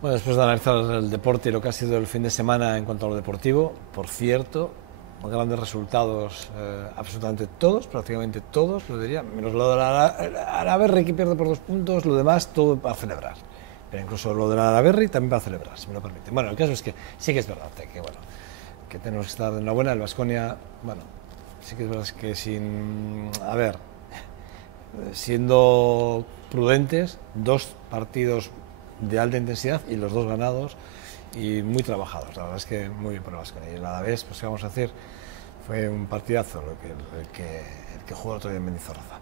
Bueno, después de analizar el deporte y lo que ha sido el fin de semana en cuanto a lo deportivo, por cierto, grandes resultados, absolutamente todos, prácticamente todos, lo diría, menos lo de la Araberri que pierde por 2 puntos, lo demás todo para celebrar. Pero incluso lo de la Araberri también para celebrar, si me lo permite. Bueno, el caso es que sí que es verdad que, bueno, que tenemos que estar enhorabuena. El Baskonia, bueno, sí que es verdad que siendo prudentes, 2 partidos de alta intensidad y los 2 ganados y muy trabajados. La verdad es que muy bien por el Baskonia. Y el Alavés, pues qué vamos a decir, fue un partidazo el que jugó el otro día en Mendizorroza.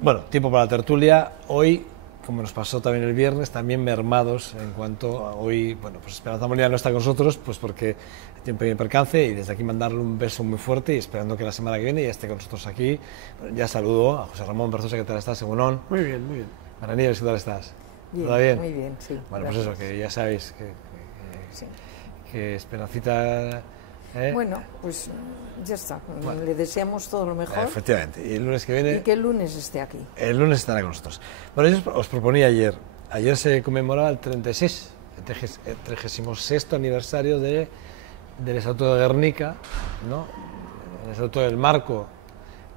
Bueno, tiempo para la tertulia. Hoy, como nos pasó también el viernes, también mermados en cuanto a hoy, bueno, pues Esperanza Molina no está con nosotros, pues porque tiene un pequeño percance, y desde aquí mandarle un beso muy fuerte y esperando que la semana que viene ya esté con nosotros aquí. Bueno, ya saludo a José Ramón Berzosa, ¿qué tal estás, Segunón? Muy bien, muy bien. Maranías, ¿qué tal estás? Bien, ¿Todo bien? muy bien, sí. Bueno, gracias. pues eso, que ya sabéis Sí. que Esperancita... Bueno, pues ya está. Bueno. Le deseamos todo lo mejor Efectivamente, y el lunes que viene... y que el lunes esté aquí. El lunes estará con nosotros. Bueno, yo os proponía ayer se conmemoraba el 36, el 36º aniversario del Estatuto de Guernica, ¿no? El Estatuto del Marco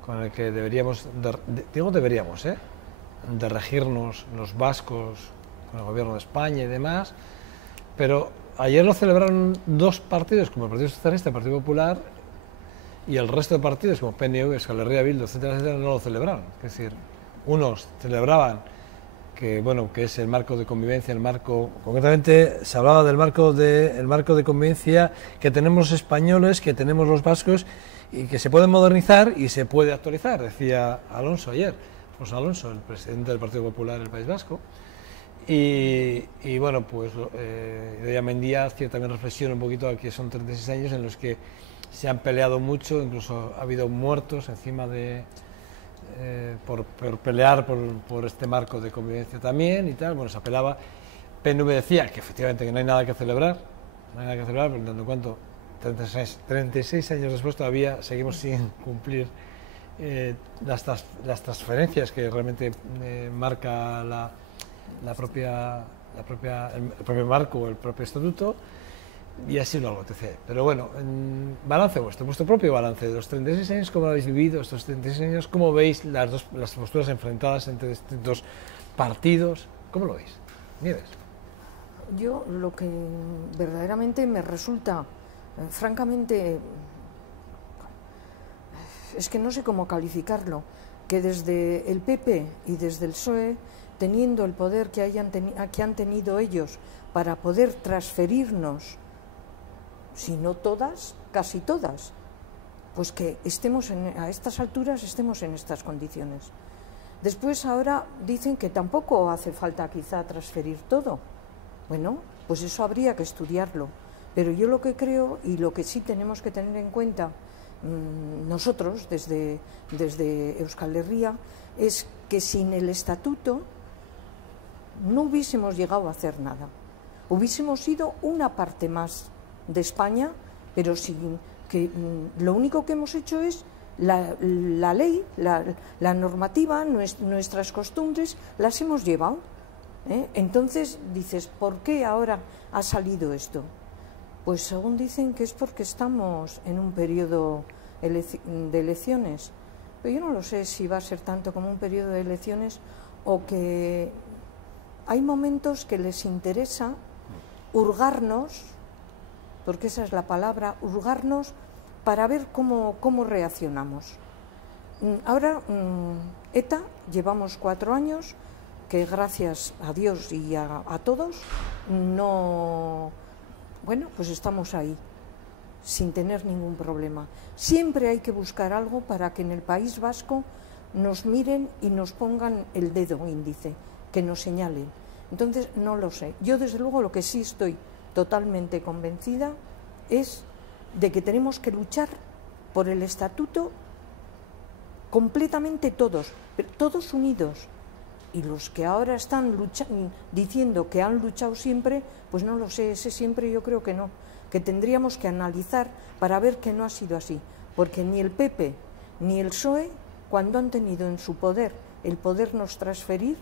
con el que deberíamos, de regirnos los vascos con el gobierno de España y demás, pero ayer lo celebraron 2 partidos, como el Partido Socialista, el Partido Popular, y el resto de partidos, como PNV, Euskal Herria Bildu, etcétera, etcétera, no lo celebraron. Es decir, unos celebraban que, bueno, que es el marco de convivencia, concretamente se hablaba del marco de convivencia que tenemos los españoles, que tenemos los vascos, y que se puede modernizar y se puede actualizar, decía Alonso ayer, José Alonso, el presidente del Partido Popular del País Vasco. Y bueno, pues Idoia Mendia hacía también reflexión un poquito a que son 36 años en los que se han peleado mucho, incluso ha habido muertos encima de por pelear por este marco de convivencia también y tal. Bueno, se apelaba. PNV decía que efectivamente que no hay nada que celebrar, por tanto en cuanto 36 años después todavía seguimos sin cumplir las transferencias que realmente marca el propio marco, el propio estatuto, y así lo acontece. Pero bueno, balance vuestro propio balance de los 36 años, ¿cómo lo habéis vivido estos 36 años? ¿Cómo veis las posturas enfrentadas entre distintos partidos? ¿Cómo lo veis? Nieves. Yo lo que verdaderamente me resulta, francamente, es que no sé cómo calificarlo, que desde el PP y desde el PSOE, teniendo el poder que han tenido ellos para poder transferirnos, si no todas, casi todas, pues que estemos a estas alturas estemos en estas condiciones. Después ahora dicen que tampoco hace falta quizá transferir todo. Bueno, pues eso habría que estudiarlo. Pero yo lo que creo y lo que sí tenemos que tener en cuenta nosotros desde Euskal Herria es que sin el estatuto no hubiésemos llegado a hacer nada. Hubiésemos sido una parte más de España, pero sin que lo único que hemos hecho es la ley, la normativa, nuestras costumbres, las hemos llevado. Entonces dices, ¿por qué ahora ha salido esto? Pues según dicen que es porque estamos en un periodo de elecciones. Pero yo no lo sé si va a ser tanto como un periodo de elecciones o que hay momentos que les interesa hurgarnos, porque esa es la palabra, hurgarnos para ver cómo reaccionamos. Ahora, ETA, llevamos 4 años, que gracias a Dios y a todos, bueno, pues estamos ahí, sin tener ningún problema. Siempre hay que buscar algo para que en el País Vasco nos miren y nos pongan el dedo índice, que nos señalen. Entonces, no lo sé. Yo, desde luego, lo que sí estoy totalmente convencida es de que tenemos que luchar por el estatuto completamente todos, pero todos unidos. Y los que ahora están diciendo que han luchado siempre, pues no lo sé, ese siempre yo creo que no, que tendríamos que analizar para ver que no ha sido así, porque ni el PP ni el PSOE, cuando han tenido en su poder el podernos transferir,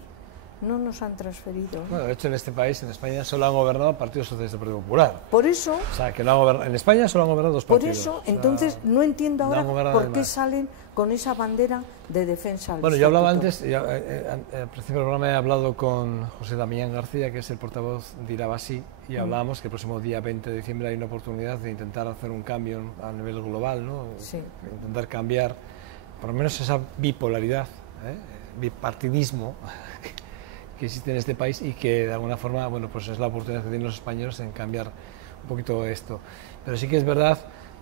no nos han transferido. Bueno, de hecho en este país, en España, solo han gobernado partidos socialistas y Partido Popular. Por eso... O sea, que no han gobernado, en España solo han gobernado dos partidos. Por eso, o sea, entonces, no entiendo ahora por qué más. salen con esa bandera de defensa al Bueno, yo hablaba estatuto. antes, al principio del programa he hablado con José Damián García, que es el portavoz de Irabasí, y hablábamos que el próximo día 20 de diciembre hay una oportunidad de intentar hacer un cambio a nivel global, ¿no? Sí. Intentar cambiar por lo menos esa bipolaridad, bipartidismo que existe en este país y que de alguna forma, bueno, pues es la oportunidad que tienen los españoles en cambiar un poquito esto. Pero sí que es verdad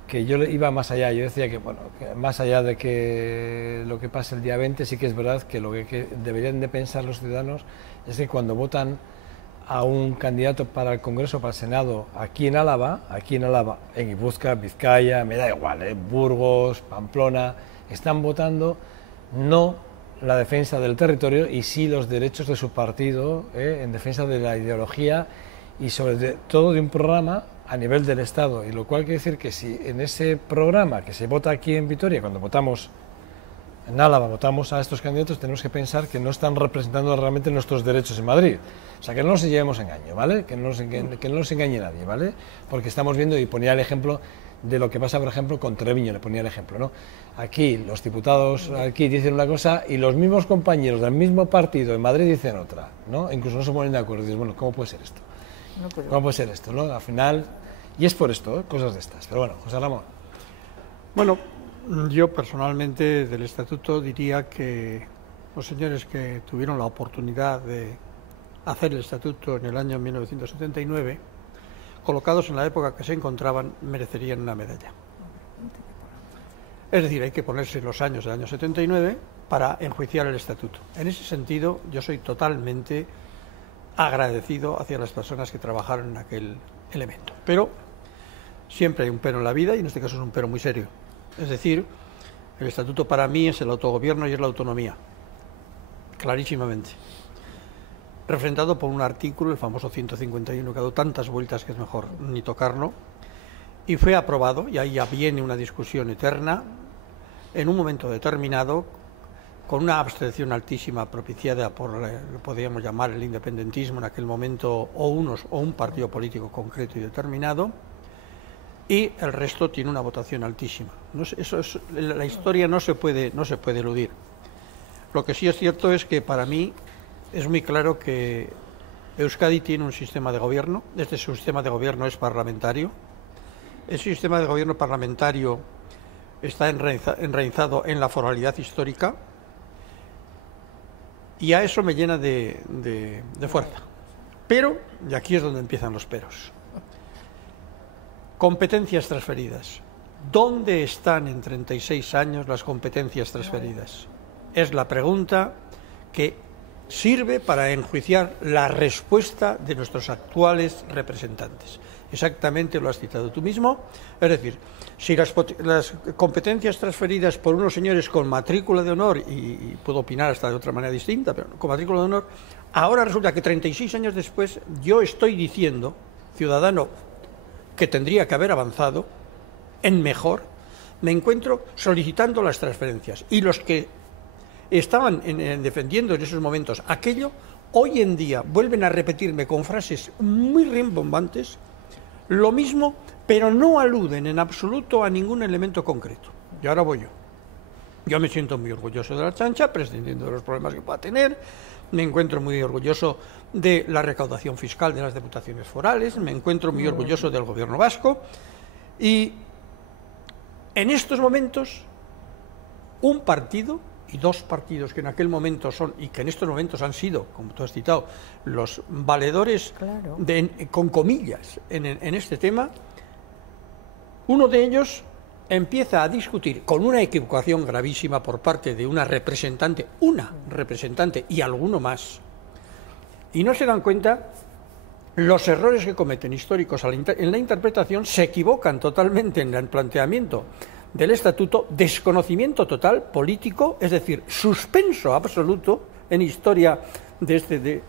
que yo iba más allá, yo decía que, bueno, que más allá de que lo que pase el día 20, sí que es verdad que lo que deberían de pensar los ciudadanos es que cuando votan a un candidato para el Congreso, para el Senado, aquí en Álava, en Guipúzcoa, Vizcaya, me da igual, Burgos, Pamplona, están votando no la defensa del territorio y sí los derechos de su partido, en defensa de la ideología y sobre todo de un programa a nivel del Estado, y lo cual quiere decir que si en ese programa que se vota aquí en Vitoria, cuando votamos en Álava, votamos a estos candidatos, tenemos que pensar que no están representando realmente nuestros derechos en Madrid. O sea, que no nos llevemos engaño, ¿vale? Que no nos engañe nadie, ¿vale? Porque estamos viendo, y ponía el ejemplo de lo que pasa, por ejemplo, con Treviño, le ponía el ejemplo, ¿no? Aquí los diputados aquí dicen una cosa y los mismos compañeros del mismo partido en Madrid dicen otra, ¿no? Incluso no se ponen de acuerdo. Y dices, bueno, ¿cómo puede ser esto? No, pero... ¿Cómo puede ser esto, no? Al final, y es por esto, cosas de estas. Pero bueno, José Ramón. Bueno, yo personalmente del Estatuto diría que los señores que tuvieron la oportunidad de hacer el Estatuto en el año 1979, colocados en la época que se encontraban, merecerían una medalla. Es decir, hay que ponerse en los años del año 79 para enjuiciar el Estatuto. En ese sentido, yo soy totalmente agradecido hacia las personas que trabajaron en aquel elemento. Pero siempre hay un pero en la vida, y en este caso es un pero muy serio. Es decir, el Estatuto para mí es el autogobierno y es la autonomía, clarísimamente. Representado por un artículo, el famoso 151, que ha dado tantas vueltas que es mejor ni tocarlo, y fue aprobado, y ahí ya viene una discusión eterna, en un momento determinado, con una abstención altísima propiciada por lo que podríamos llamar el independentismo en aquel momento, o un partido político concreto y determinado, y el resto tiene una votación altísima. La historia no se puede eludir. Lo que sí es cierto es que para mí es muy claro que Euskadi tiene un sistema de gobierno. Este sistema de gobierno es parlamentario. El sistema de gobierno parlamentario está enraizado en la foralidad histórica, y a eso me llena de fuerza. Pero, y aquí es donde empiezan los peros. Competencias transferidas. ¿Dónde están en 36 años las competencias transferidas? Es la pregunta que sirve para enjuiciar la respuesta de nuestros actuales representantes. Exactamente lo has citado tú mismo. Es decir, si las competencias transferidas por unos señores con matrícula de honor, y puedo opinar hasta de otra manera distinta, pero con matrícula de honor, ahora resulta que 36 años después yo estoy diciendo, ciudadano que tendría que haber avanzado en mejor, me encuentro solicitando las transferencias. Y los que estaban defendiendo en esos momentos aquello, hoy en día vuelven a repetirme con frases muy rimbombantes lo mismo, pero no aluden en absoluto a ningún elemento concreto. Y ahora voy yo. Yo me siento muy orgulloso de la Chancha, prescindiendo de los problemas que pueda tener. Me encuentro muy orgulloso de la recaudación fiscal de las diputaciones forales. Me encuentro muy orgulloso del gobierno vasco. Y en estos momentos, un partido y dos partidos que en aquel momento son, y que en estos momentos han sido, como tú has citado, los valedores, claro, con comillas, en este tema, uno de ellos empieza a discutir con una equivocación gravísima por parte de una representante y alguno más, y no se dan cuenta los errores que cometen históricos en la interpretación, se equivocan totalmente en el planteamiento del Estatuto, desconocimiento total político, es decir, suspenso absoluto en historia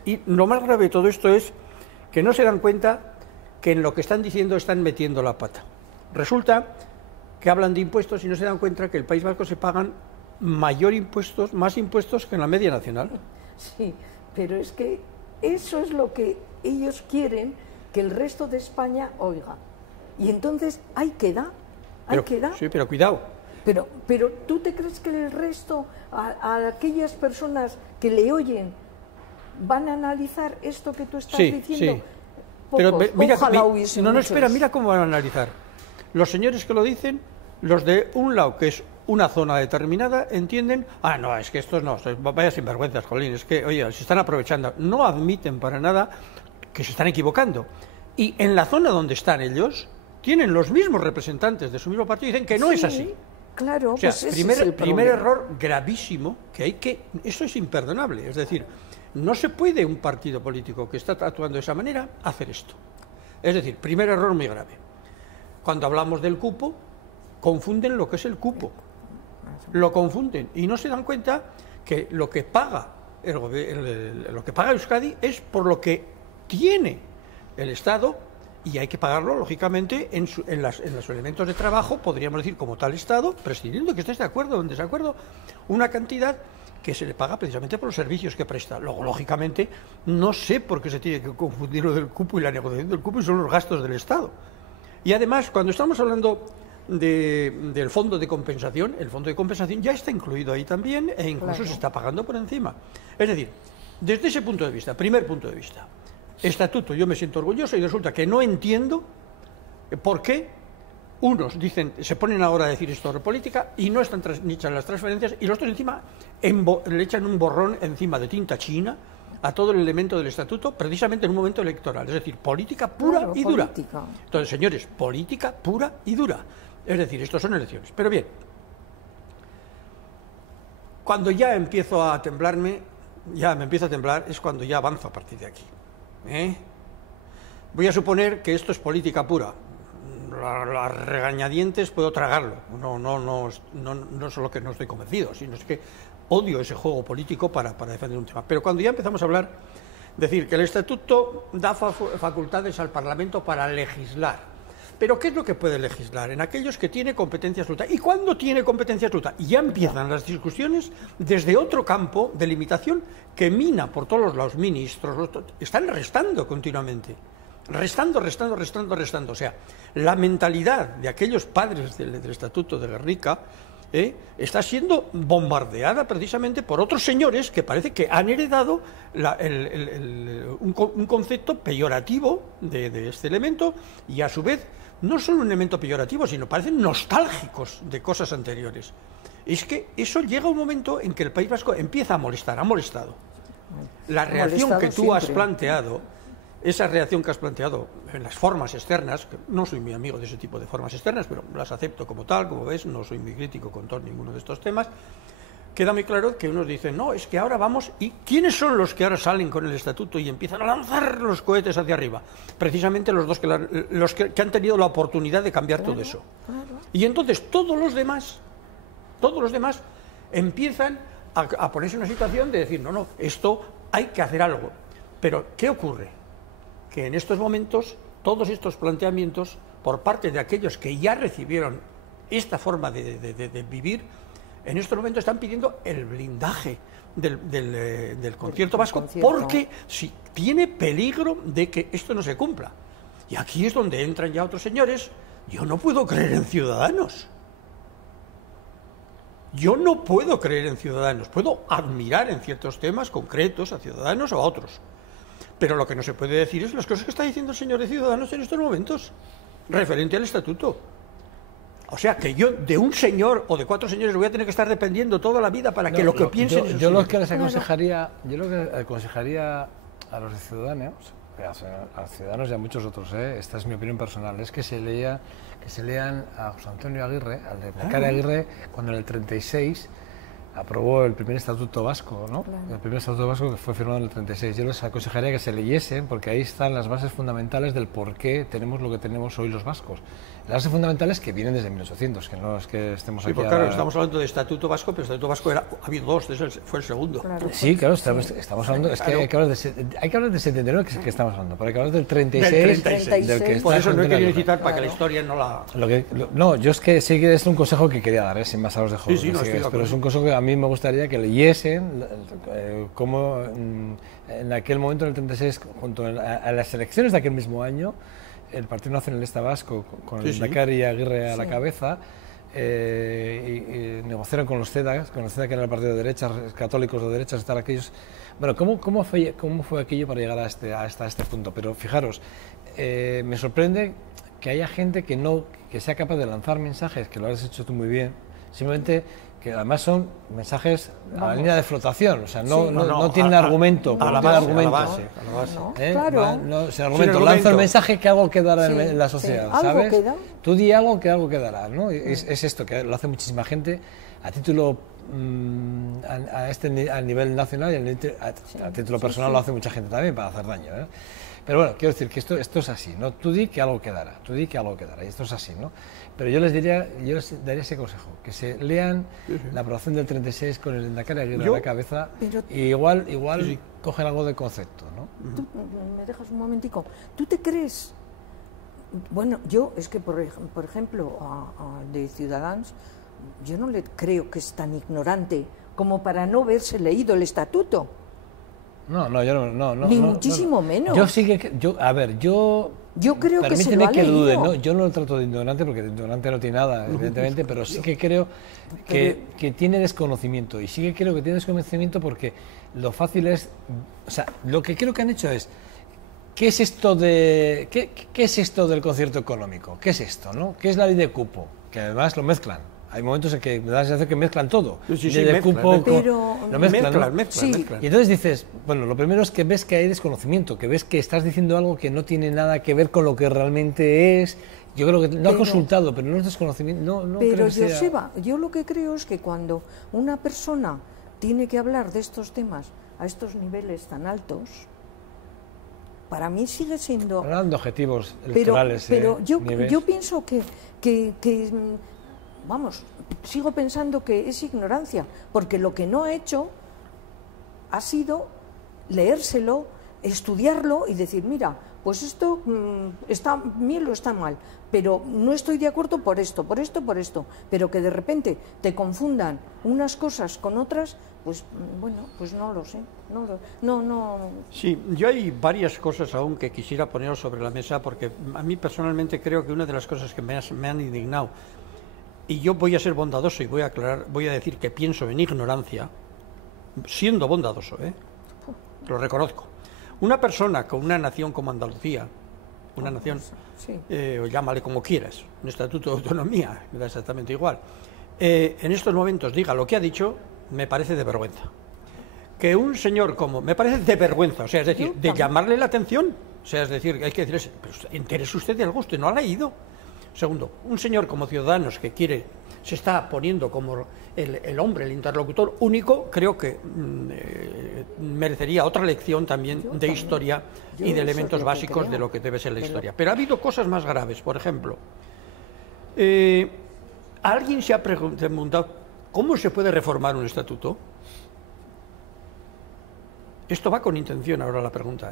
y lo más grave de todo esto es que no se dan cuenta que en lo que están diciendo están metiendo la pata. Resulta que hablan de impuestos y no se dan cuenta que en el País Vasco se pagan más impuestos que en la media nacional. Sí, pero es que eso es lo que ellos quieren que el resto de España oiga. Y entonces ahí queda, Sí, pero cuidado. Pero ¿tú te crees que el resto, a aquellas personas que le oyen, van a analizar esto que tú estás diciendo? Sí. Pero mira, espera, mira cómo van a analizar. Los señores que lo dicen, los de un lado, que es una zona determinada, entienden, no, es que estos no, vaya sinvergüenzas, jolín, es que, oye, se están aprovechando. No admiten para nada que se están equivocando. Y en la zona donde están ellos, tienen los mismos representantes de su mismo partido y dicen que no es así. Claro, o sea, pues ese es el primer error gravísimo, eso es imperdonable. Es decir, no se puede un partido político que está actuando de esa manera hacer esto. Es decir, primer error muy grave. Cuando hablamos del cupo, confunden lo que es el cupo. Lo confunden y no se dan cuenta que lo que paga lo que paga Euskadi es por lo que tiene el Estado, y hay que pagarlo, lógicamente, en los elementos de trabajo, podríamos decir, como tal Estado, prescindiendo que estés de acuerdo o en desacuerdo, una cantidad que se le paga precisamente por los servicios que presta. Luego, lógicamente, no sé por qué se tiene que confundir lo del cupo y la negociación del cupo, y son los gastos del Estado. Y además, cuando estamos hablando del fondo de compensación, el fondo de compensación ya está incluido ahí también, e incluso se está pagando por encima. Es decir, desde ese punto de vista, primer punto de vista, estatuto, yo me siento orgulloso, y resulta que no entiendo por qué unos dicen, se ponen ahora a decir esto de política y no están echan las transferencias, y los otros encima le echan un borrón encima de tinta china a todo el elemento del estatuto, precisamente en un momento electoral. Es decir, política pura y dura. Entonces, señores, política pura y dura. Es decir, estos son elecciones. Pero bien, cuando ya empiezo a temblarme, es cuando ya avanzo a partir de aquí. Voy a suponer que esto es política pura. Las regañadientes puedo tragarlo. No es lo que no estoy convencido, sino es que odio ese juego político para defender un tema. Pero cuando ya empezamos a hablar, decir que el estatuto da facultades al Parlamento para legislar. Pero ¿qué es lo que puede legislar? En aquellos que tiene competencia absoluta. ¿Y cuándo tiene competencia absoluta? Y ya empiezan las discusiones desde otro campo de limitación que mina por todos los lados. Ministros, están restando continuamente. Restando. O sea, la mentalidad de aquellos padres del Estatuto de Gernika está siendo bombardeada precisamente por otros señores que parece que han heredado un concepto peyorativo de este elemento, y a su vez no solo un elemento peyorativo, sino parecen nostálgicos de cosas anteriores. Es que eso llega un momento en que el País Vasco empieza a molestar, ha molestado. La reacción que tú has planteado, esa reacción que has planteado en las formas externas, que no soy muy amigo de ese tipo de formas externas, pero las acepto como tal, como ves, no soy muy crítico con todo ninguno de estos temas, queda muy claro que unos dicen, no, es que ahora vamos, ¿y quiénes son los que ahora salen con el estatuto y empiezan a lanzar los cohetes hacia arriba? Precisamente los que han tenido la oportunidad de cambiar todo eso. Y entonces todos los demás empiezan a ponerse en una situación de decir, no, esto hay que hacer algo. Pero, ¿qué ocurre? Que en estos momentos, todos estos planteamientos, por parte de aquellos que ya recibieron esta forma de vivir, en estos momentos están pidiendo el blindaje del concierto vasco, porque si tiene peligro de que esto no se cumpla. Y aquí es donde entran ya otros señores. Yo no puedo creer en Ciudadanos. Puedo admirar en ciertos temas concretos a Ciudadanos o a otros. Pero lo que no se puede decir es las cosas que está diciendo el señor de Ciudadanos en estos momentos, referente al estatuto. O sea, que yo de un señor o de cuatro señores voy a tener que estar dependiendo toda la vida para que lo que piensen... Yo lo que les aconsejaría, a los ciudadanos, a los ciudadanos y a muchos otros, esta es mi opinión personal, es que se lean a José Antonio Aguirre, al de Macario Aguirre, cuando en el 36 aprobó el primer estatuto vasco, ¿no? Claro. El primer estatuto vasco que fue firmado en el 36. Yo les aconsejaría que se leyesen, porque ahí están las bases fundamentales del por qué tenemos lo que tenemos hoy los vascos. Las bases fundamentales que vienen desde 1800, que no es que estemos aquí... Pues claro, estamos hablando de estatuto vasco, pero el estatuto vasco ha habido dos, fue el segundo. Claro. Sí, claro, estamos hablando... Es que hay que hablar de 79, que estamos hablando, pero hay que hablar del 36. Del que por eso no he querido citar, para que la historia no la... No, yo es que sí que es un consejo que quería dar, sin más a los de jóvenes. Sí, no, pero es un consejo que a mí me gustaría que leyesen cómo en aquel momento, en el 36, junto a las elecciones de aquel mismo año, el Partido Nacionalista Vasco, con el Lehendakari y Aguirre a la cabeza, y negociaron con los CEDA, que era el partido de derechas, católicos de derechas, tal, aquellos. Bueno, ¿cómo fue aquello para llegar hasta este punto? Pero fijaros, me sorprende que haya gente que sea capaz de lanzar mensajes, que lo has hecho tú muy bien, simplemente que además son mensajes a la línea de flotación, o sea, no tienen argumento. A la base. Claro. Sin argumento. Lanza el mensaje que algo quedará en la sociedad, ¿sabes? Queda. Tú di algo que algo quedará, ¿no? Es esto, que lo hace muchísima gente a título a nivel nacional y a título personal lo hace mucha gente también para hacer daño, ¿eh? Pero bueno, quiero decir que esto es así, ¿no? Tú di que algo quedará, y esto es así, ¿no? Pero yo les daría ese consejo, que se lean la aprobación del 36 con el Lehendakari Aguirre a la cabeza, y igual cogen algo de concepto, ¿no? ¿Tú, me dejas un momentico? ¿Tú te crees? Bueno, yo es que, por ejemplo, de Ciudadanos, yo no le creo que es tan ignorante como para no haberse leído el estatuto. No, yo no. Ni muchísimo menos. Yo sí que, yo creo que se lo ha que leído. dude, ¿no? Yo no lo trato de ignorante porque de ignorante no tiene nada, evidentemente, pero sí que creo que tiene desconocimiento, y sí que creo que tiene desconocimiento porque lo fácil es, o sea, lo que creo que han hecho es, ¿qué es esto del concierto económico? ¿Qué es esto, no? ¿Qué es la ley de cupo? Que además lo mezclan. Hay momentos en que me da la sensación que mezclan todo. Lo mezclan. Y entonces dices, bueno, lo primero es que ves que hay desconocimiento, que ves que estás diciendo algo que no tiene nada que ver con lo que realmente es. Yo creo que lo ha consultado, pero no es desconocimiento. No pero creo que Joseba, yo lo que creo es que cuando una persona tiene que hablar de estos temas a estos niveles tan altos, para mí sigue siendo... Hablando de objetivos electorales. Pero yo pienso que vamos, sigo pensando que es ignorancia, porque lo que no ha hecho ha sido leérselo, estudiarlo y decir, mira, pues esto está bien o está mal, pero no estoy de acuerdo por esto, pero que de repente te confundan unas cosas con otras, pues bueno, pues no lo sé, no. Sí, yo hay varias cosas aún que quisiera poner sobre la mesa, porque a mí personalmente creo que una de las cosas que me han indignado, y yo voy a ser bondadoso y voy a decir que pienso en ignorancia, siendo bondadoso, lo reconozco. Una persona con una nación como Andalucía, una nación, o llámale como quieras, un estatuto de autonomía, me da exactamente igual, en estos momentos diga lo que ha dicho, me parece de vergüenza. Que un señor me parece de vergüenza, o sea, es decir, de llamarle la atención, o sea, es decir, hay que decirle, pero entérese usted de algo, usted no ha leído. Segundo, un señor como Ciudadanos que se está poniendo como el hombre, el interlocutor único, creo que merecería otra lección también de historia y de elementos básicos de lo que debe ser la historia. Pero ha habido cosas más graves, por ejemplo, ¿alguien se ha preguntado cómo se puede reformar un estatuto? Esto va con intención ahora la pregunta,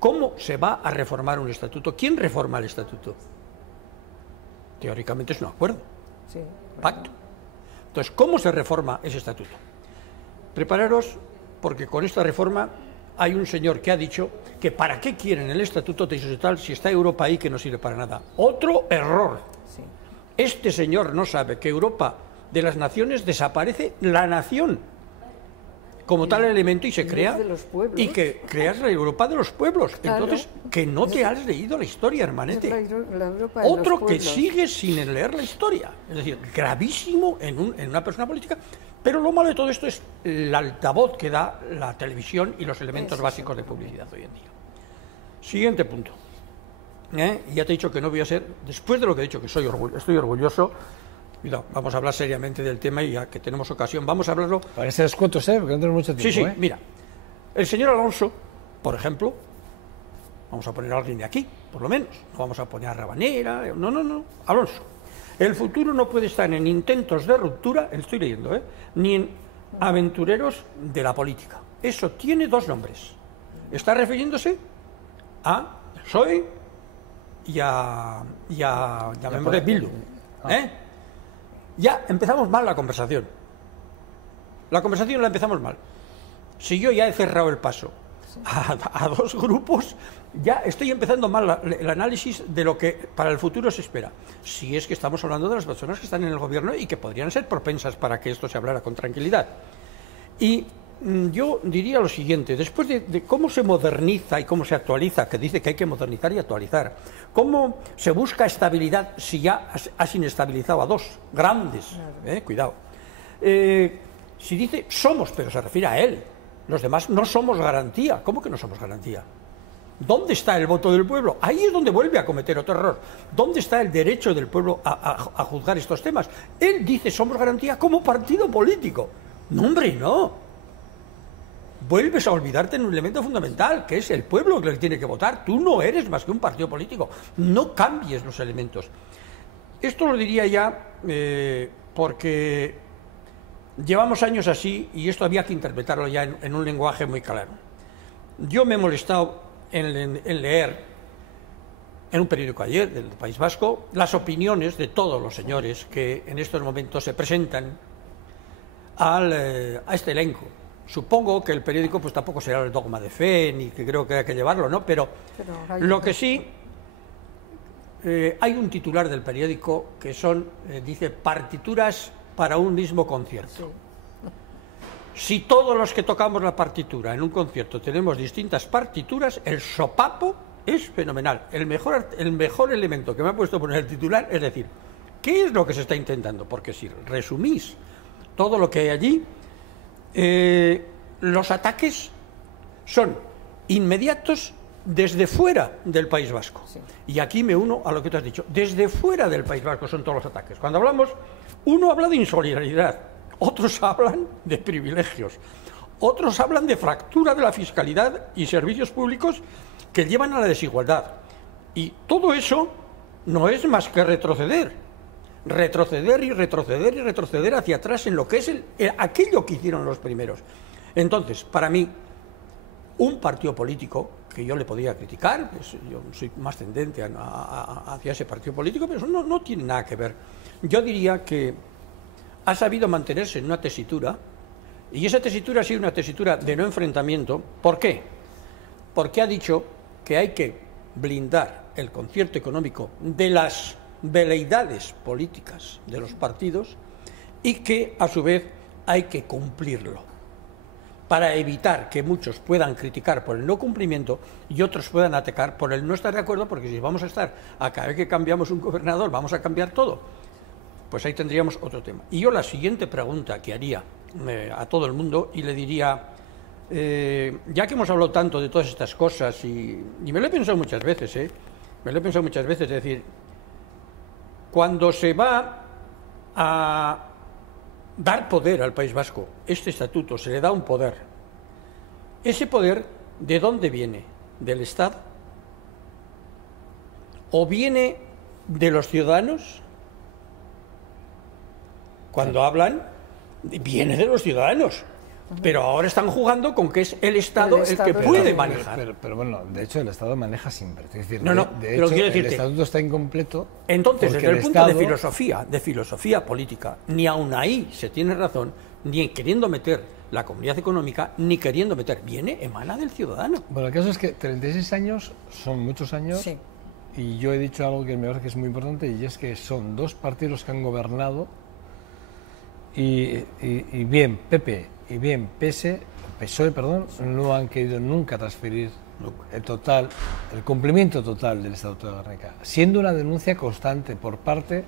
¿Cómo se va a reformar un estatuto? ¿Quién reforma el estatuto? Teóricamente es un acuerdo, pacto. Entonces, ¿cómo se reforma ese estatuto? Prepararos, porque con esta reforma hay un señor que ha dicho que ¿para qué quieren el estatuto tal si está Europa ahí que no sirve para nada? Otro error. Este señor no sabe que Europa, de las naciones, desaparece la nación como tal elemento y se crea, y que creas la Europa de los pueblos. Claro. Entonces, que no te has leído la historia, hermanete. Otro que sigue sin leer la historia. Es decir, gravísimo en una persona política. Pero lo malo de todo esto es el altavoz que da la televisión y los elementos básicos de publicidad hoy en día. Siguiente punto. Ya te he dicho que no voy a ser, después de lo que he dicho, que estoy orgulloso. Cuidado, vamos a hablar seriamente del tema y ya que tenemos ocasión, vamos a hablarlo. Para que se descuentos, porque no tenemos mucho tiempo. Sí, mira. El señor Alonso, por ejemplo, vamos a poner a alguien de aquí, por lo menos. No vamos a poner a Rabanera, no. Alonso. El futuro no puede estar en intentos de ruptura, estoy leyendo, ni en aventureros de la política. Eso tiene dos nombres. Está refiriéndose a PSOE y a llamémosle Bildu. Ya empezamos mal la conversación. La conversación la empezamos mal. Si yo ya he cerrado el paso a dos grupos, ya estoy empezando mal el análisis de lo que para el futuro se espera. Si es que estamos hablando de las personas que están en el gobierno y que podrían ser propensas para que esto se hablara con tranquilidad. Y yo diría lo siguiente, después de cómo se moderniza y cómo se actualiza, que dice que hay que modernizar y actualizar, cómo se busca estabilidad si ya has inestabilizado a dos grandes, cuidado. Si dice somos, pero se refiere a él, los demás no somos garantía. ¿Cómo que no somos garantía? ¿Dónde está el voto del pueblo? Ahí es donde vuelve a cometer otro error. ¿Dónde está el derecho del pueblo a juzgar estos temas? Él dice somos garantía como partido político. No, hombre, no. Vuelves a olvidarte en un elemento fundamental, que es el pueblo que tiene que votar. Tú no eres más que un partido político. No cambies los elementos. Esto lo diría ya porque llevamos años así y esto había que interpretarlo ya en un lenguaje muy claro. Yo me he molestado en leer en un periódico ayer del País Vasco las opiniones de todos los señores que en estos momentos se presentan a este elenco. Supongo que el periódico pues tampoco será el dogma de fe, ni que creo que hay que llevarlo, ¿no? Pero lo que sí, hay un titular del periódico que son, dice, partituras para un mismo concierto. Si todos los que tocamos la partitura en un concierto tenemos distintas partituras, el sopapo es fenomenal. El mejor elemento que me ha puesto poner el titular es decir, ¿qué es lo que se está intentando? Porque si resumís todo lo que hay allí, los ataques son inmediatos desde fuera del País Vasco. Sí. Y aquí me uno a lo que tú has dicho. Desde fuera del País Vasco son todos los ataques. Cuando hablamos, uno habla de insolidaridad, otros hablan de privilegios, otros hablan de fractura de la fiscalidad y servicios públicos que llevan a la desigualdad. Y todo eso no es más que retroceder. Retroceder y retroceder y retroceder hacia atrás en lo que es aquello que hicieron los primeros. Entonces, para mí, un partido político que yo le podría criticar, pues yo soy más tendente hacia ese partido político, pero eso no tiene nada que ver. Yo diría que ha sabido mantenerse en una tesitura, y esa tesitura ha sido una tesitura de no enfrentamiento. ¿Por qué? Porque ha dicho que hay que blindar el concierto económico de las veleidades políticas de los partidos y que, a su vez, hay que cumplirlo, para evitar que muchos puedan criticar por el no cumplimiento y otros puedan atacar por el no estar de acuerdo, porque si vamos a estar a cada vez que cambiamos un gobernador vamos a cambiar todo, pues ahí tendríamos otro tema. Y yo la siguiente pregunta que haría a todo el mundo, y le diría, ya que hemos hablado tanto de todas estas cosas, y me lo he pensado muchas veces, es decir, cuando se va a dar poder al País Vasco, este estatuto se le da un poder. ¿Ese poder de dónde viene? ¿Del Estado? ¿O viene de los ciudadanos? Cuando hablan, viene de los ciudadanos. Pero ahora están jugando con que es el Estado el que puede manejar. Pero bueno, de hecho el Estado maneja siempre. Es decir, de hecho, el estatuto está incompleto. Entonces, desde el punto de filosofía política, ni aun ahí se tiene razón, ni queriendo meter la comunidad económica, ni queriendo meter, emana del ciudadano. Bueno, el caso es que 36 años son muchos años, sí. Y yo he dicho algo que me parece que es muy importante, y es que son dos partidos que han gobernado, y bien PP y bien PSOE, no han querido nunca transferir el cumplimiento total del Estatuto de Gernika, siendo una denuncia constante por parte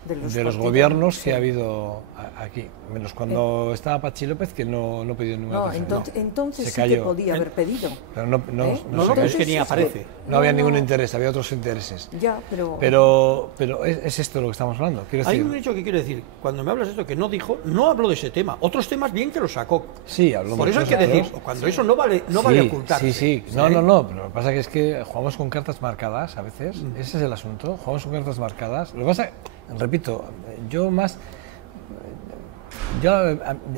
de los gobiernos que ha habido aquí, menos cuando estaba Patxi López, que no pidió ninguna transferencia. Entonces sí que podía haber pedido. Pero no es que ni aparece. No había ningún interés, había otros intereses. Ya, pero es esto lo que estamos hablando. Hay un hecho que quiero decir, cuando me hablas de esto que no habló de ese tema. Otros temas bien que lo sacó. Sí, habló. Por eso hay que decir, cuando eso no vale ocultarse. Sí. No, pero lo que pasa es que jugamos con cartas marcadas a veces, ese es el asunto, jugamos con cartas marcadas. Lo que pasa, repito,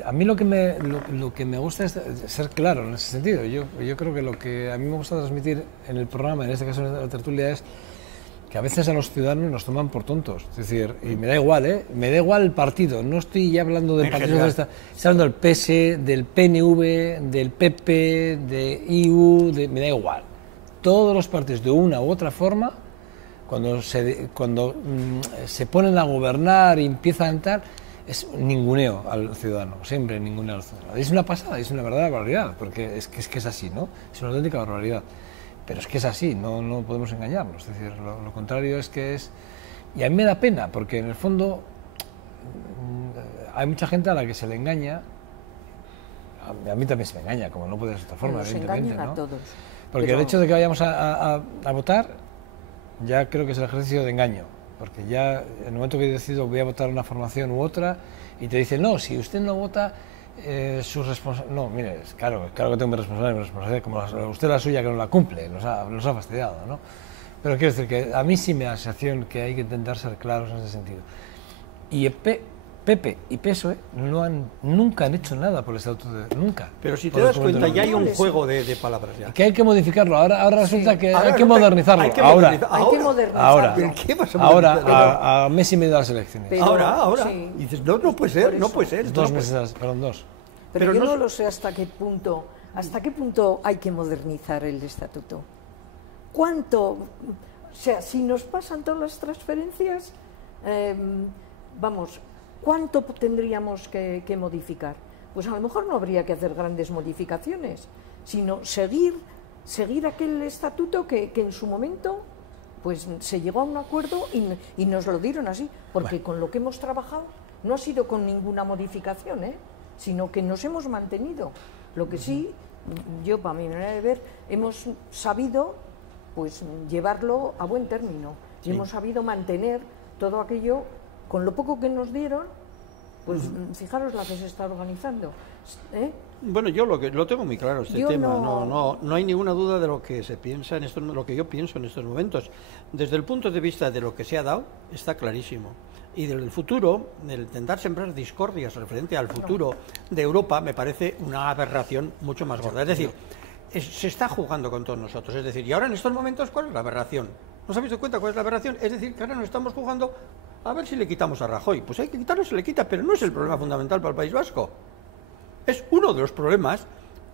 a mí lo que me gusta es ser claro en ese sentido. Yo creo que lo que a mí me gusta transmitir en el programa, en este caso en la tertulia, es que a veces a los ciudadanos nos toman por tontos. Es decir, y me da igual, ¿eh? Me da igual el partido. No estoy ya hablando del Partido Socialista, estoy hablando del PS, del PNV, del PP, de IU, me da igual. Todos los partidos, de una u otra forma, cuando se ponen a gobernar y empiezan a tal, es ninguneo al ciudadano, siempre ninguneo al ciudadano. Es una pasada, es una verdadera barbaridad, porque es que es así, ¿no? Es una auténtica barbaridad. Pero es que es así, no podemos engañarnos. Es decir, lo contrario es que es... Y a mí me da pena, porque en el fondo hay mucha gente a la que se le engaña. A mí también se me engaña, como no puede ser de otra forma, evidentemente, ¿no? A todos. Porque el hecho de que vayamos a votar, ya creo que es el ejercicio de engaño. Porque ya en el momento que decido voy a votar una formación u otra, y te dicen, no, si usted no vota... su responsabilidad. No, mire, claro que tengo mi responsabilidad, como usted la suya que no la cumple, nos ha fastidiado, ¿no? Pero quiero decir que a mí sí me da la sensación que hay que intentar ser claros en ese sentido. Y PP y PSOE nunca han hecho nada por el estatuto nunca. Pero si te das cuenta, ya hay un juego de palabras ya. Que hay que modificarlo. Ahora resulta que hay que modernizarlo. Hay que modernizarlo. ¿Qué vas a modernizar? Ahora, a mes y medio de las elecciones. Pero, ahora. Sí. Y dices, no puede ser, no puede ser. 2 meses, perdón, 2. Pero yo no lo sé hasta qué punto hay que modernizar el estatuto. ¿Cuánto? O sea, si nos pasan todas las transferencias, ¿cuánto tendríamos que modificar? Pues a lo mejor no habría que hacer grandes modificaciones, sino seguir aquel estatuto que en su momento pues se llegó a un acuerdo y nos lo dieron así, porque con lo que hemos trabajado no ha sido con ninguna modificación, sino que nos hemos mantenido. Lo que sí, yo, para mi manera de ver, hemos sabido pues llevarlo a buen término y hemos sabido mantener todo aquello con lo poco que nos dieron. Pues fijaros la que se está organizando. Bueno, yo lo tengo muy claro este tema. No hay ninguna duda de lo que se piensa en lo que yo pienso en estos momentos. Desde el punto de vista de lo que se ha dado, está clarísimo. Y del futuro, el intentar sembrar discordias referente al futuro de Europa, me parece una aberración mucho más gorda. Es decir, se está jugando con todos nosotros. Es decir, y ahora en estos momentos, ¿cuál es la aberración? ¿No os habéis dado cuenta cuál es la aberración? Es decir, que ahora nos estamos jugando a ver si le quitamos a Rajoy. Pues hay que quitarlo, se le quita, pero no es el problema fundamental para el País Vasco. Es uno de los problemas,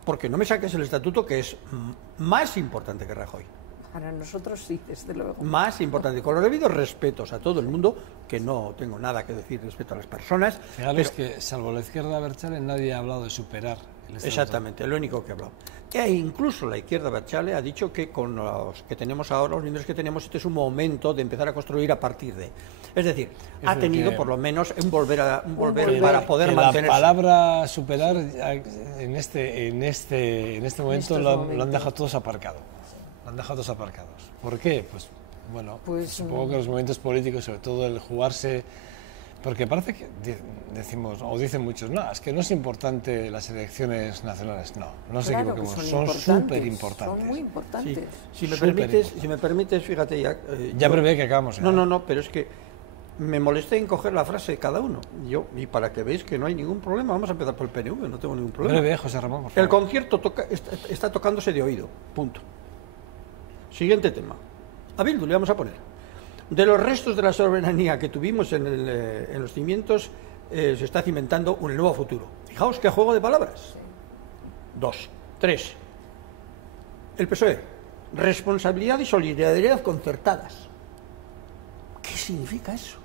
porque no me saques el estatuto, que es más importante que Rajoy. Para nosotros sí, desde luego. Más importante, con los debidos respetos a todo el mundo, que no tengo nada que decir respecto a las personas. Fijaros que, salvo la izquierda Berchale, nadie ha hablado de superar el estatuto. Exactamente, lo único que ha hablado. E incluso la izquierda Berchale ha dicho que con los que tenemos ahora, los miembros que tenemos, este es un momento de empezar a construir a partir de. Es decir, ha tenido por lo menos un volver para poder mantenerse. La palabra superar en este momento lo han dejado todos aparcado. Lo han dejado todos aparcados. ¿Por qué? Pues bueno, supongo que los movimientos políticos, sobre todo el jugarse. Porque parece que decimos, o dicen muchos, no, es que no es importante las elecciones nacionales. No nos equivoquemos, son súper importantes. Son muy importantes. Sí. Si me permites, fíjate ya. Ya prevé que acabamos. No, pero es que me molesté en coger la frase de cada uno. Y para que veáis que no hay ningún problema, vamos a empezar por el PNV, no tengo ningún problema. Breve, José Ramón, por favor. El concierto está tocándose de oído, punto. Siguiente tema. A Bildu le vamos a poner. De los restos de la soberanía que tuvimos en los cimientos, se está cimentando un nuevo futuro. Fijaos qué juego de palabras. 2, 3. El PSOE, responsabilidad y solidaridad concertadas. ¿Qué significa eso?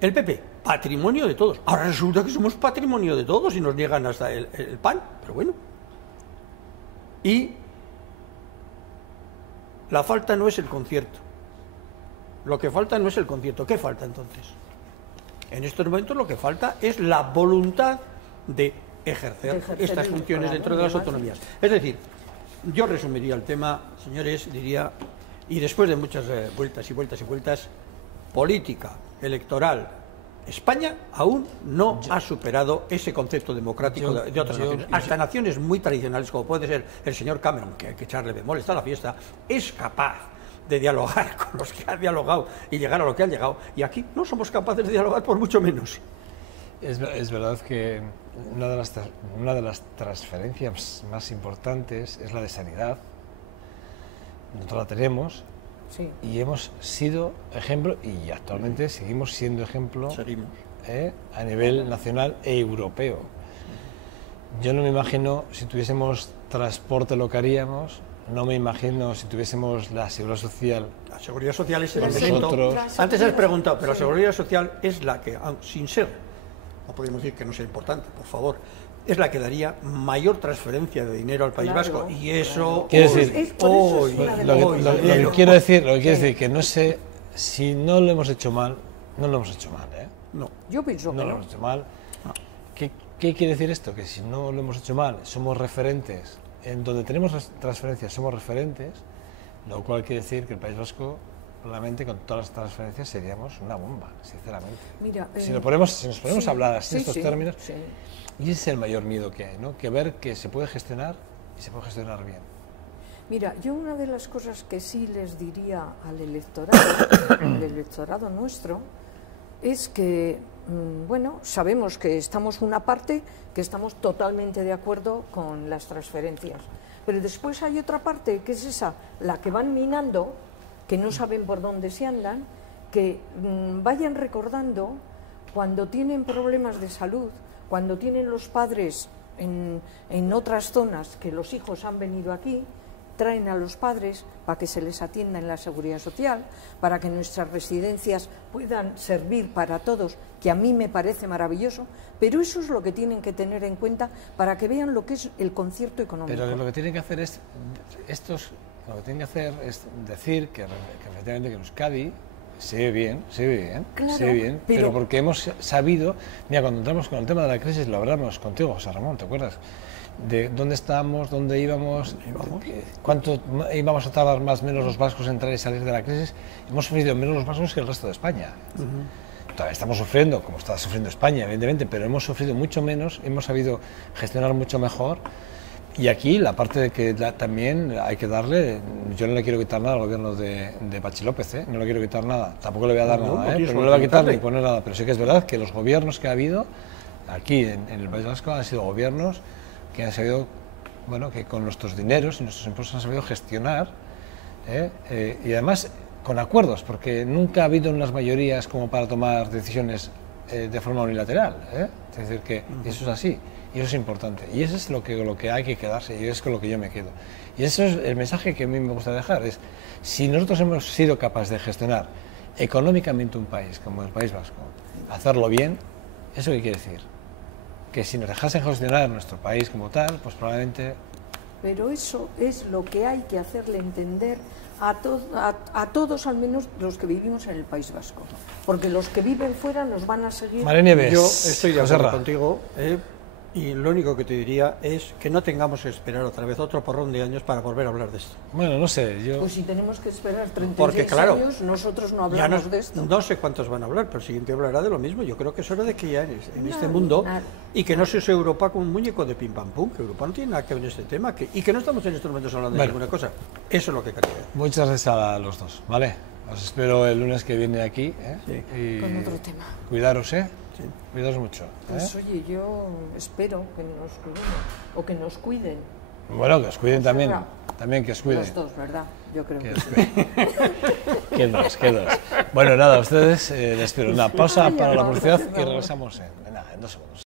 El PP, patrimonio de todos. Ahora resulta que somos patrimonio de todos y nos niegan hasta el pan, pero bueno. Y la falta no es el concierto. Lo que falta no es el concierto. ¿Qué falta entonces? En estos momentos lo que falta es la voluntad de ejercer estas funciones dentro de las autonomías. Es decir, yo resumiría el tema, señores, diría, y después de muchas vueltas y vueltas y vueltas, política electoral, España aún no ha superado ese concepto democrático de otras naciones. Hasta naciones muy tradicionales, como puede ser el señor Cameron, que hay que echarle bemol, está a la fiesta, es capaz de dialogar con los que ha dialogado y llegar a lo que han llegado. Y aquí no somos capaces de dialogar por mucho menos. Es verdad que una de las transferencias más importantes es la de sanidad. Nosotros la tenemos, Sí. y hemos sido ejemplo y actualmente seguimos siendo ejemplo Seguimos. a nivel nacional e europeo. Yo no me imagino si tuviésemos transporte lo que haríamos, no me imagino si tuviésemos la seguridad social. La seguridad social es el Con elemento. nosotros. Antes has preguntado, pero la Sí. seguridad social es la que, sin ser, no podemos decir que no sea importante, por favor, es la que daría mayor transferencia de dinero al País Claro, Vasco. Y eso, Quiero hoy, decir, por eso es hoy, una de Lo las que, cosas. dinero. quiero decir, lo que quiero Sí. decir que no sé si no lo hemos hecho mal, no lo hemos hecho mal, No. Yo pienso no que lo no. hemos hecho mal. ¿Qué quiere decir esto? Que si no lo hemos hecho mal, somos referentes, en donde tenemos las transferencias somos referentes, lo cual quiere decir que el País Vasco, probablemente con todas las transferencias seríamos una bomba, sinceramente. Mira, Si nos ponemos sí, a hablar así sí, en estos sí, términos, sí. y ese es el mayor miedo que hay, ¿no? Que ver que se puede gestionar y se puede gestionar bien. Mira, yo una de las cosas que sí les diría al electorado, al electorado nuestro, es que, bueno, sabemos que estamos una parte que estamos totalmente de acuerdo con las transferencias, pero después hay otra parte que es esa, la que van minando, que no saben por dónde se andan, que vayan recordando cuando tienen problemas de salud, cuando tienen los padres en otras zonas que los hijos han venido aquí, traen a los padres para que se les atienda en la seguridad social, para que nuestras residencias puedan servir para todos, que a mí me parece maravilloso, pero eso es lo que tienen que tener en cuenta para que vean lo que es el concierto económico. Pero lo que tienen que hacer es, lo que tienen que hacer es decir que efectivamente que en Euskadi se ve bien, Claro, pero porque hemos sabido, mira, cuando entramos con el tema de la crisis, lo hablamos contigo, José Ramón, ¿te acuerdas? De dónde estábamos, dónde íbamos, cuánto íbamos a tardar más o menos los vascos en entrar y salir de la crisis. Hemos sufrido menos los vascos que el resto de España. Todavía estamos sufriendo, como está sufriendo España, evidentemente, pero hemos sufrido mucho menos, hemos sabido gestionar mucho mejor. Y aquí la parte de que también hay que darle, yo no le quiero quitar nada al gobierno de Patxi López, no le quiero quitar nada, tampoco le voy a dar nada, pero no le voy a quitar ni poner nada, pero sí que es verdad que los gobiernos que ha habido aquí en el País Vasco han sido gobiernos que han sabido, bueno, que con nuestros dineros y nuestros impuestos han sabido gestionar, y además con acuerdos, porque nunca ha habido unas mayorías como para tomar decisiones de forma unilateral, es decir, que eso es así. Y eso es importante. Y eso es lo que hay que quedarse, y es con lo que yo me quedo. Y eso es el mensaje que a mí me gusta dejar, es si nosotros hemos sido capaces de gestionar económicamente un país como el País Vasco, hacerlo bien, ¿eso qué quiere decir? Que si nos dejasen gestionar nuestro país como tal, pues probablemente... Pero eso es lo que hay que hacerle entender a todos, al menos los que vivimos en el País Vasco. Porque los que viven fuera nos van a seguir... María Nieves, Yo estoy de acuerdo Joserra. contigo, y lo único que te diría es que no tengamos que esperar otra vez otro porrón de años para volver a hablar de esto. Bueno, no sé, yo... Pues si tenemos que esperar 36 Porque, claro, años, nosotros no Ya hablamos de esto. no sé cuántos van a hablar, pero el siguiente hablará de lo mismo. Yo creo que es hora de que ya en este Nadie, mundo, nadie. y que no se use Europa como un muñeco de pim pam pum, que Europa no tiene nada que ver en este tema, y que no estamos en estos momentos hablando de Bueno. ninguna cosa. Eso es lo que quería. Muchas gracias a los dos, ¿vale? Os espero el lunes que viene aquí, Sí. Y Con otro tema. cuidaros, Sí. Cuidaros mucho, Pues oye, yo espero que nos cuidemos, o que nos cuiden. Bueno, que os cuiden también, Joserra. que os cuiden. Los dos, ¿verdad? Yo creo Que que os sí. cuiden. Qué dos. Bueno, nada, a ustedes les pido una pausa Ay, para la por publicidad favor. y regresamos en 2 segundos.